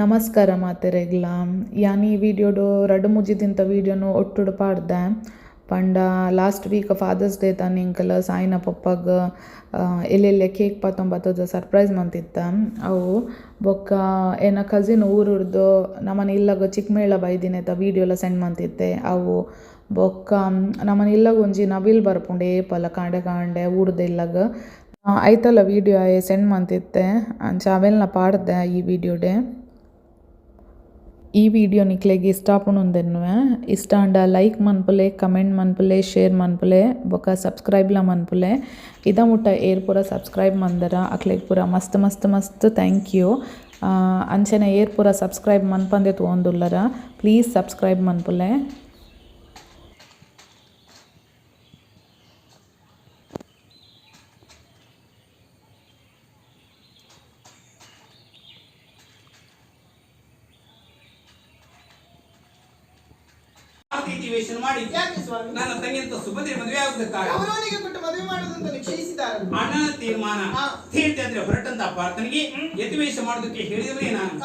ನಮಸ್ಕಾರ ಮಾತೆರೆಗ್ಲ ಯಾನ್ ಈ ವೀಡಿಯೋಡು ರಡ್ಡು ಮುಜಿದಿಂತ ವೀಡಿಯೋನು ಒಟ್ಟುಡು ಪಾಡ್ದೆ ಪಂಡ ಲಾಸ್ಟ್ ವೀಕ್ ಫಾದರ್ಸ್ ಡೇ ತಾನು ಇಂಕಲ್ ಸಾಯಿನ ಪಪ್ಪಗ್ ಎಲ್ಲೆಲ್ಲೆ ಕೇಕ್ ಪತ್ತೊಂಬತ್ತದ ಸರ್ಪ್ರೈಸ್ ಮಂತಿತ್ತ ಅವು ಬೊಕ್ಕ ಏನ ಕಸಿನ್ ಊರುಡ್ದು ನಮ್ಮನೆ ಇಲ್ಲಾಗ ಚಿಕ್ಕಮೇಳ ಬೈದಿನೆತ ವೀಡಿಯೋಲ ಸೆಂಡ್ ಮಂತಿತ್ತೆ ಅವು ಬೊಕ್ಕ ನಮ್ಮನೆ ಇಲ್ಲಾಗ ಒಂಜಿ ನವಿಲ್ ಬರ್ಪುಂಡು ಏಪಲ ಕಾಂಡೆ ಕಾಂಡೆ ಊಡ್ದೆ ಇಲ್ಲಾಗ ಐತಲ್ಲ ವೀಡಿಯೋ ಸೆಂಡ್ ಮಂತಿತ್ತೆ ಅಂಚ ಅವೆಲ್ಲ ಪಾಡ್ದೆ ಈ ವೀಡಿಯೋಡೆ. ಈ ವಿಡಿಯೋ ನಿಕ್ಲೆಗ್ ಇಷ್ಟ ಆಪುನುಂದೆನ್ನುವೆ ಇಷ್ಟ ಅಂಡ ಲೈಕ್ ಮನ್ಪುಲೆ ಕಮೆಂಟ್ ಮನ್ಪುಲೆ ಶೇರ್ ಮನ್ಪುಲೆ ಬೊಕ ಸಬ್ಸ್ಕ್ರೈಬ್ಲ ಮನ್ಪುಲೆ ಇದ ಮುಟ್ಟ ಏರ್ ಪೂರ ಸಬ್ಸ್ಕ್ರೈಬ್ ಮಂದರ ಅಕ್ಲೆಗ್ ಪೂರ ಮಸ್ತ್ ಮಸ್ತ್ ಮಸ್ತ್ ಥ್ಯಾಂಕ್ ಯು. ಅಂಚನೆ ಏರ್ ಪೂರ ಸಬ್ಸ್ಕ್ರೈಬ್ ಮನ್ಪಂದೆ ತೋಂದುಲ್ಲರ ಪ್ಲೀಸ್ ಸಬ್ಸ್ಕ್ರೈಬ್ ಮನ್ಪುಲೆ. ಮಾಡಿ ನನ್ನ ತಂಗಿಯಂತ ಸುಭದ್ರೆ ಮದುವೆ ಆಗುವುದಕ್ಕಾಗಿ ಅವರವನಿಗೆ ಕೊಟ್ಟು ಮದುವೆ ಮಾಡುವುದಂತ ನಿಶ್ಚಯಿಸಿದ್ದಾರೆ. ಅಣ್ಣನ ತೀರ್ಮಾನ ತೀರ್ಥಯಾತ್ರೆ ಹೊರಟಂತ ಪ್ರಾರ್ಥನೆಗೆ ಯತಿವೇಶ ಮಾಡೋದಕ್ಕೆ ಹೇಳಿದ್ರೆ ನಾನು.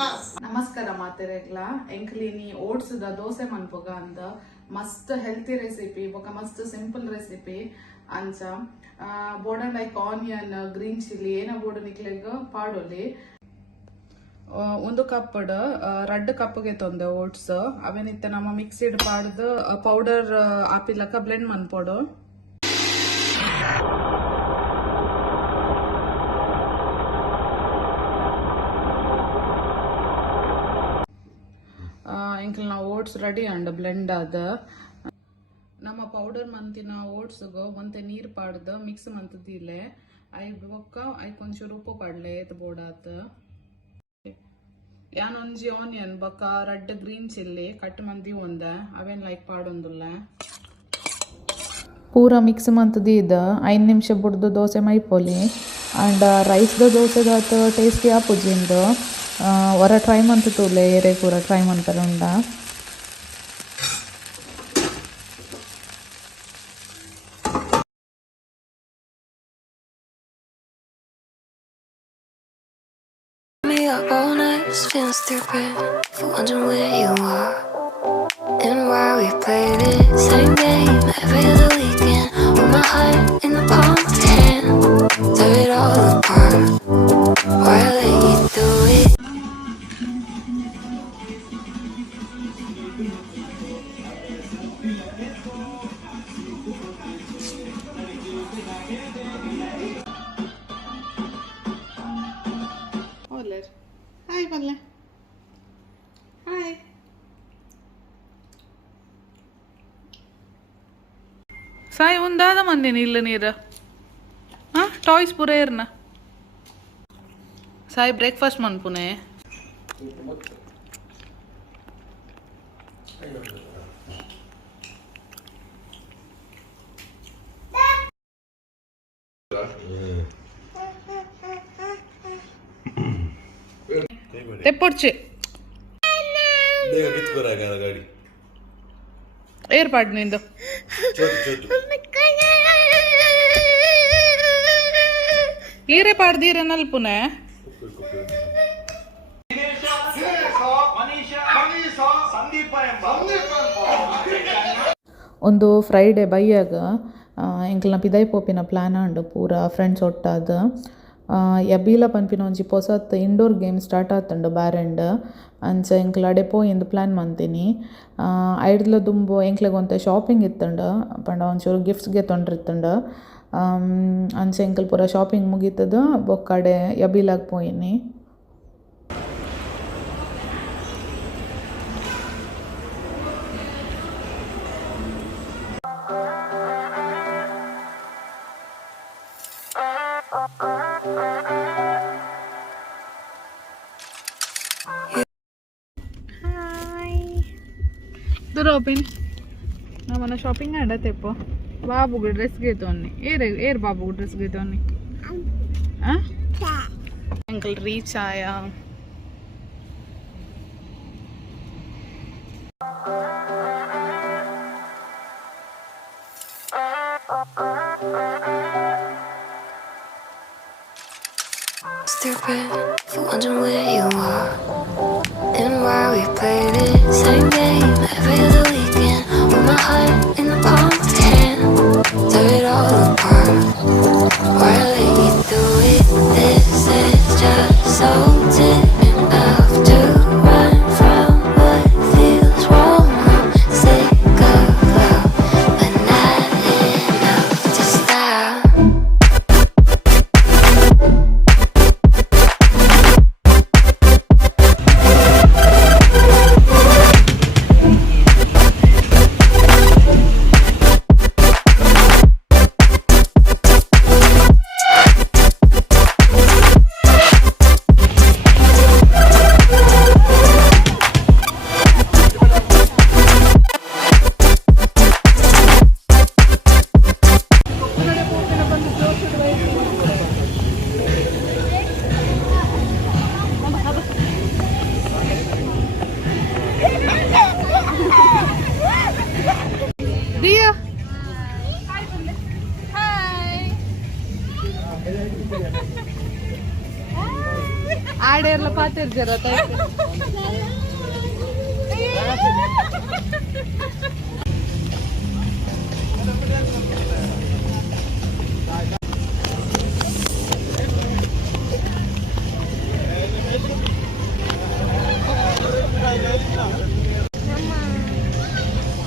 ನಮಸ್ಕಾರ ಮಾತೆರೆಗ್ಲ ಎಂಕ್ಲಿನಿ ಓಟ್ಸ್ದ ದೋಸೆ ಮನ್ಪುಗ ಅಂದ ಮಸ್ತ್ ಹೆಲ್ತಿ ರೆಸಿಪಿ ಬೊಕ ಮಸ್ತ್ ಸಿಂಪಲ್ ರೆಸಿಪಿ ಅಂಚ ಬೋಡ ಲೈಕ್ ಆನಿಯನ್ ಗ್ರೀನ್ ಚಿಲ್ಲಿ ಏನ ಬೋಡು ನಿಕ್ಲೆಗ್ ಪಾಡೊಲಿ. ಒಂದು ಕಪ್ಪಡ್ ರಡ್ಡ್ ಕಪ್ಗೆ ತೊಂದೆ ಓಟ್ಸ್ ಅವೇನಿತ್ತ ನಮ್ಮ ಮಿಕ್ಸಿಡ್ ಪಾಡ್ದು ಪೌಡರ್ ಆಪಿಲಕ ಬ್ಲೆಂಡ್ ಮನ್ಪೊಡು. ಇಂಕಲ್ ನಾವು ಓಟ್ಸ್ ರೆಡಿ ಅಂಡ್ ಬ್ಲೆಂಡ್ ಆದ ನಮ್ಮ ಪೌಡರ್ ಮಂತಿನ ಓಟ್ಸ್ಗು ಒಂತೆ ನೀರು ಪಾಡ್ದು ಮಿಕ್ಸ್ ಮಂತದಿಲೆ ಐ ಬೊಕ್ಕ ಐ ಕೊಂಚೂರು ಉಪ್ಪು ಪಾಡ್ಲೆ ಏತ್ ಬೋಡಾತ್. ಯಾನ್ ಒಂಜಿ ಆನಿಯನ್ ಬೊಕ್ಕ ರಡ್ಡ್ ಗ್ರೀನ್ ಚಿಲ್ಲಿ ಕಟ್ ಮಂದಿ ಒಂದ ಅವೇನ್ ಲೈಕ್ ಪಾಡೊಂದುಲ್ಲ. ಪೂರ ಮಿಕ್ಸ್ ಮಂತದೀದ 5 ನಿಮಿಷ ಬುಡ್ದು ದೋಸೆ ಮೈಪೊಲಿ ಅಂಡ್ ರೈಸ್ದ ದೋಸೆದಾತ ಟೇಸ್ಟಿ ಆಪುಜಿಂದು ಹೊರ ಟ್ರೈ ಮಂತ್ ತೂಲೆ ಏರೆ ಪೂರ ಟ್ರೈ ಮಂತರ ಉಂಡ. Up all night, just feeling stupid, for wondering where you are and why we played it. Same game every other weekend, with my heart in the palm of your hand. Tear it all apart, why I let you do it. Hi ಪಲ್ಲೆ hi Sai ಒಂದಾದ ಮಂದಿನಿ ಇಲ್ಲ ನೀರು toys ಪೂರ ಏರ್ನ Sai breakfast ಮನ್ಪುನೆ తెప్పొచ్చి ఏర్పాటు నిందు ಈರೆ ಪಾಡ್ದೀರೆ ನಲ್ಪುನೆ ಒಂದು Friday ಬೈಯಾಗ ಎಂಕ್ಲ್ನ ಪಿದೈ ಪೋಪಿನ plan ಆಂಡು ಪೂರ ಫ್ರೆಂಡ್ಸ್ ಒಟ್ಟಾದ ಯಬೀಲಾ ಪನ್ಪಿನ ಒಂಜಿ ಪೊಸತ್ ಇಂಡೋರ್ ಗೇಮ್ ಸ್ಟಾರ್ಟ್ ಆತುಂಡು ಬ್ಯಾರೆಂಡ್ ಅಂಚ ಎಂಕ್ಲ ಅಡೆ ಪೋಯಿಂದು ಪ್ಲ್ಯಾನ್ ಮಂತೀನಿ. ಐಡ್ಲ ದುಂಬು ಎಂಕ್ಲೆಗ್ ಒಂತೆ ಶಾಪಿಂಗ್ ಇತ್ತುಂಡು ಪಂಡ ಒಂಚೂರು ಗಿಫ್ಟ್ಸ್ಗೆ ತೊಂಡ್ರಿತ್ತುಂಡು ಅಂಚ ಎಂಕಲ್ ಪೂರ ಶಾಪಿಂಗ್ ಮುಗೀತದ ಬೊಕ್ಕಡೆ ಯಬೀಲಾಗ್ ಪೋಯಿನಿ. ರೋಪಿನ್ ನಮ್ಮನ್ನ ಶಾಪಿಂಗ್ ಆಡತ್ತೆಪ್ಪ ಬಾಬುಗೆ ಡ್ರೆಸ್ ಗೇತೋನಿ ಏರ್ ಬಾಬುಗೆ ಡ್ರೆಸ್ ಗೇತೋನಿ ಅಂಕಲ್ ರೀಚ್ ಆಯಾ Stupid, for wondering where you are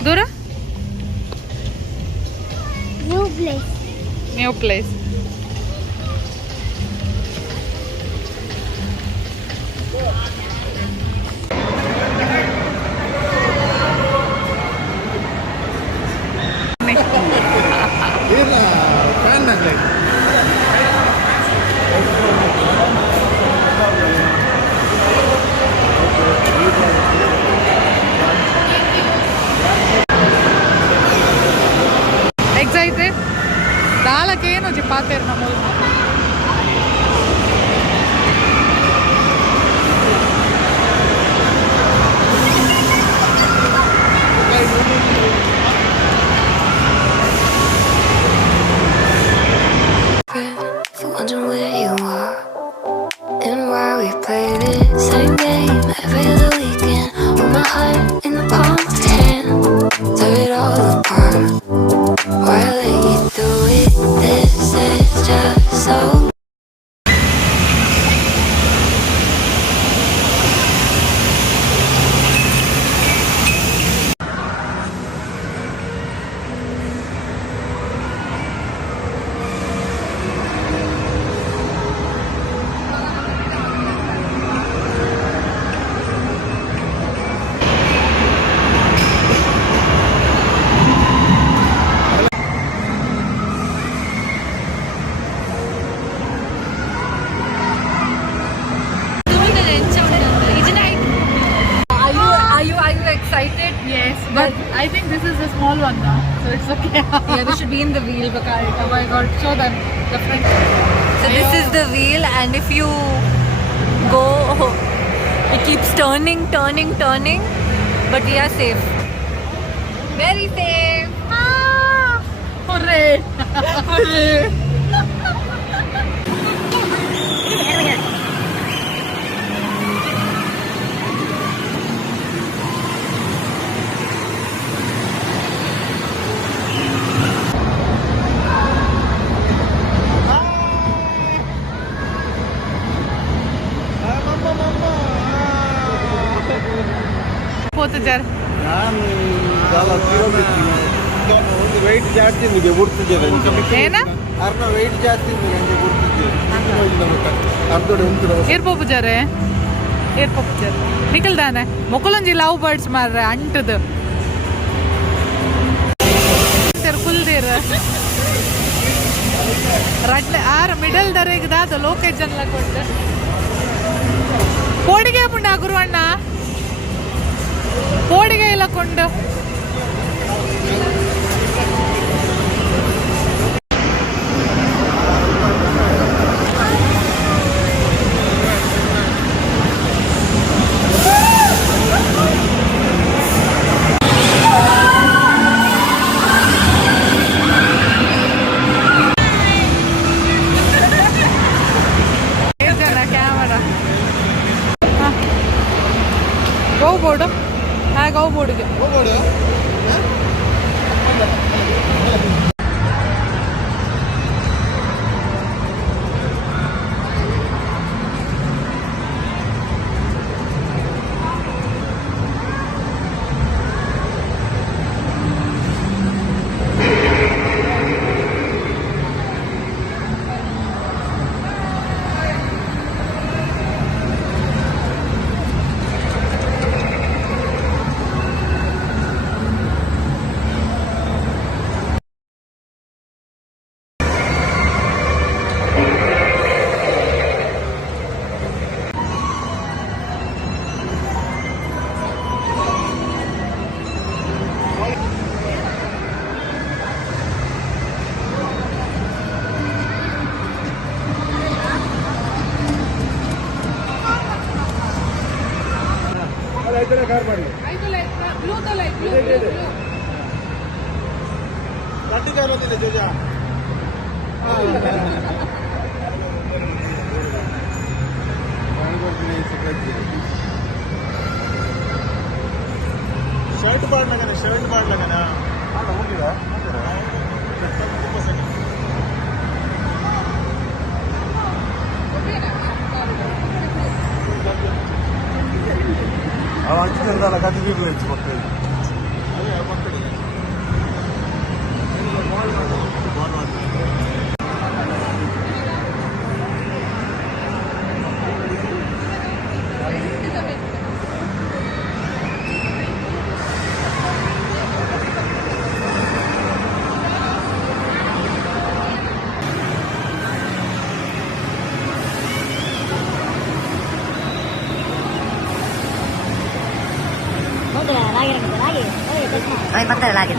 ದೂರ New place. Excited? Dala che non ci paterna molto. For wondering where you are and why we play this same game every other weekend. With my heart in the palm of your hand, tear it all apart. Why I let you do it? This is just so. Are you excited? Yes, but I think this is the small one now, so it's okay. Yeah, they should be in the wheel, Bakari. Oh my god, show them the front. So this is the wheel, and if you go, it keeps turning, but we are safe. Very safe. Ah, hooray! Hooray. పోతుజారు ನಾನು చాలా kilometre ಒಂದು weight ಜಾಸ್ತಿ ನಿಮಗೆ ಬಿಡ್ತಿದ್ದೇವೆ ಏನ ಅರ್ಧ weight ಜಾಸ್ತಿ ನಿಮಗೆ ಬಿಡ್ತಿದ್ದೇವೆ ಅರ್ಧೋಡೆ ಉಂಟು ಏರ್ಪೋಪುಜಾರೆ ಏರ್ಪೋಪುಜಾರೆ ನಿಖಲ್ದಾನೆ ಮೊಕಲೊಂಜಿ ಲವ್ ಬರ್ಡ್ಸ್ ಮಾರ್ರೆ ಅಂಟದು ಕುಲ್ದೀರ್ ರಡ್ ಆರು ಮಿಡಲ್ ದರೆಗೆ ದಾದ ಲೊಕೇಶನ್ ಲ ಕೊಟ್ಟು ಕೋಡಿಗೆ ಪುಂಡ ಗುರುವಣ್ಣ ಕೋಡಿಗೆ ಇಲ್ಲ ಕೊಂಡು ಗೋ ಬೋರ್ಡು ಗೋ ಬೋರ್ಡ್ಗೆ ಕಾರ್ ಮಾಡಿ ಗಟ್ಟಿ ಕಾರ್ ಬಂದಿದೆ ಜೋಜಾ शर्ट पाड लगना होगिरा ಅವಾಗ ಕತಿ ಬೀಗಲು ಹೆಚ್ಚು ಕೊಡ್ತೇವೆ ಮತ್ತೆ ಲಾಗಿ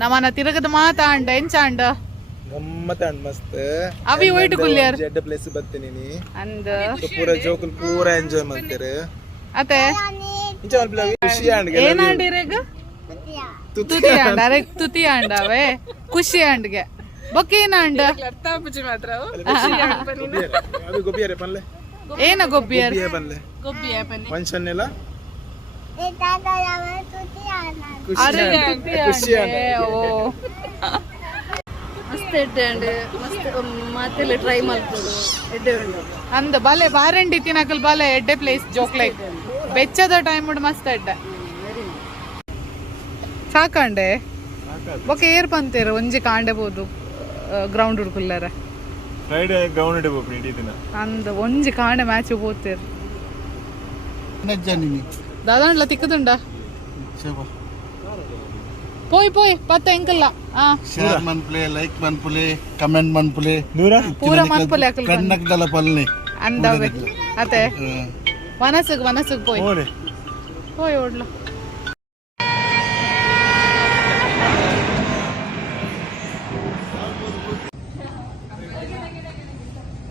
ನಮ್ಮನ್ನ ತಿರುಗದ ಮಾತಾಂಡ ಎಂಚಾಂಡ ಗಮ್ಮತ್ ಅಂಡ್ ಮಸ್ತ್ ಅವಿ ಒಯ್ಟು ಕುಲ್ಯರ್ ಜಡ್ಡ ಪ್ಲೇಸ್ ಬರ್ತೀನಿ ನೀ ಅಂದ ಪೂರ ಜೋಕುಲ್ ಪೂರ ಎಂಜಾಯ್ ಮಾಡ್ತಾರೆ ಅತೆ ಇಂಚ ಮಲ್ಪಿಲ ಖುಷಿ ಅಂಡ್ ಏನಾಂಡಿರೇಗ ತುತಿ ಅಂಡ ಅರೆ ತುತಿ ಅಂಡವೆ ಖುಷಿ ಅಂಡ್ಗೆ ಬೊಕ್ಕೇನಾಂಡ ಅದು ಗೊಬ್ಬಿಯರೆ ಪಲ್ಲೆ ಏನ ಗೊಬ್ಬಿಯರ್ ಗೊಬ್ಬಿಯ ಪಲ್ಲೆ ಮನುಷ್ಯನ್ನೆಲ್ಲ ಅರೆ ಖುಷಿ ಅಂಡ್ ಓ ಮಸ್ತ್ ಎಡ್ಡೆ ಅಂಡ್ ಮಸ್ತ್ ಮತ್ತೆ ಟ್ರೈ ಮಾಡ್ಬೋದು ಎಡ್ಡೆ ಉಂಡು ಅಂದ ಬಲೆ ಬಾರಂಡಿ ತಿನ್ನಕಲ್ ಬಲೆ ಎಡ್ಡೆ ಪ್ಲೇಸ್ ಜೋಕ್ಲೈಕ್ ಬೆಚ್ಚದ ಟೈಮ್ ಉಂಡು ಮಸ್ತ್ ಎಡ್ಡೆ ಸಾಕಂಡೆ ಬೊಕ್ಕ ಏರ್ ಪಂತೇರು ಒಂಜಿ ಕಾಂಡೆಬೋದು ಗ್ರೌಂಡ್ ಹುಡ್ಕುಲ್ಲರ ಫ್ರೈಡೆ ಗ್ರೌಂಡ್ ಇಡಬೇಕು ಇಡೀ ದಿನ ಅಂದ ಒಂಜಿ ಕಾಂಡೆ ಮ್ಯಾಚ್ ಪೋತೇರು ದಾದಾಂಡ್ಲ ತಿಕ್ಕದುಂಡ పోయి పోయి పత్త ఇంకల్లా షేర్ మన్పులే లైక్ మన్పులే కమెంట్ మన్పులే ಪೂರ ಮನ್ಪಲೆ ಅಕಲ್ ಕನ್ನಕ್ ದಲ ಪಲ್ಲೆ ಅಂದವೆ ಅತೆ ವನಸಗ್ పోయి పోయి ಓಡ್ಲ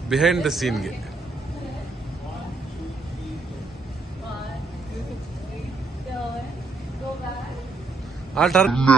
ಬಿಹೈಂಡ್ ದ ಸೀನ್ಗೆ ಆ ಟರ್ನ್